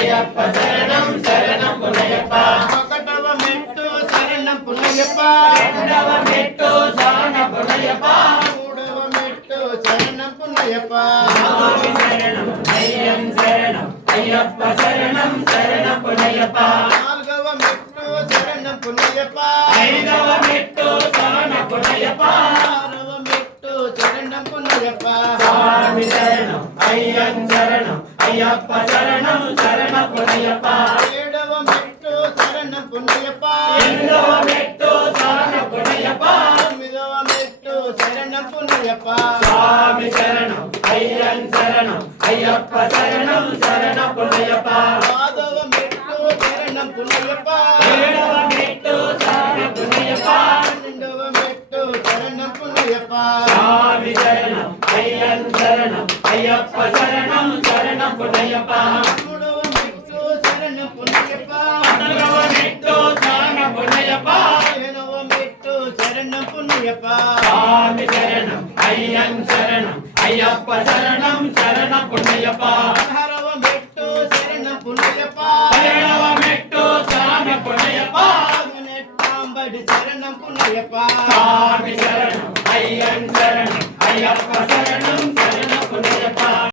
అయ్యప్ప శరణం శరణం పున్నయ్యప్ప ఒకటవ మెట్టు శరణం పున్నయ్యప్ప రెండవ మెట్టు శరణం పున్నయ్యప్ప మూడవ మెట్టు శరణం పున్నయ్యప్ప స్వామి శరణం అయ్యం శరణం అయ్యప్ప శరణం శరణం పున్నయ్యప్ప నాలుగవ మెట్టు శరణం పున్నయ్యప్ప ఐదవ మెట్టు శరణం పున్నయ్యప్ప ఆరవ మెట్టు శరణం పున్నయ్యప్ప స్వామి శరణం అయ్యం శరణం అయ్యప్ప శరణం శరణం పున్నయ్యప్ప ఏడవ మెట్టు శరణం పున్నయ్యప్ప ఎనిమిదవ మెట్టు శరణం పున్నయ్యప్ప తొమ్మిదవ మెట్టు శరణం పున్నయ్యప్ప స్వామి శరణం అయ్యం శరణం అయ్యప్ప శరణం శరణం పున్నయ్యప్ప పదవ మెట్టు శరణం పున్నయ్యప్ప ఏడవ మెట్టు శరణం పున్నయ్యప్ప పన్నెండవ మెట్టు శరణం పున్నయ్యప్ప స్వామి శరణం అయ్యం శరణం అయ్యప్ప శరణం శరణం పున్నయ్యప్ప మూడవ మెట్టు శరణం పున్నయ్యప్ప పద్నాలుగవ మెట్టు శరణం పున్నయ్యప్ప పదిహేనవ మెట్టు శరణం పున్నయ్యప్ప స్వామి శరణం అయ్యం శరణం అయ్యప్ప శరణం శరణం పున్నయ్యప్ప పదహారవ మెట్టు శరణం పున్నయ్యప్ప పదిహేడవ మెట్టు శరణం పున్నయ్యప్ప పదినెట్టాంబడి శరణం పున్నయ్యప్ప స్వామి శరణం అయ్యం శరణం అయ్యప్ప శరణం శరణం పున్నయ్యప్ప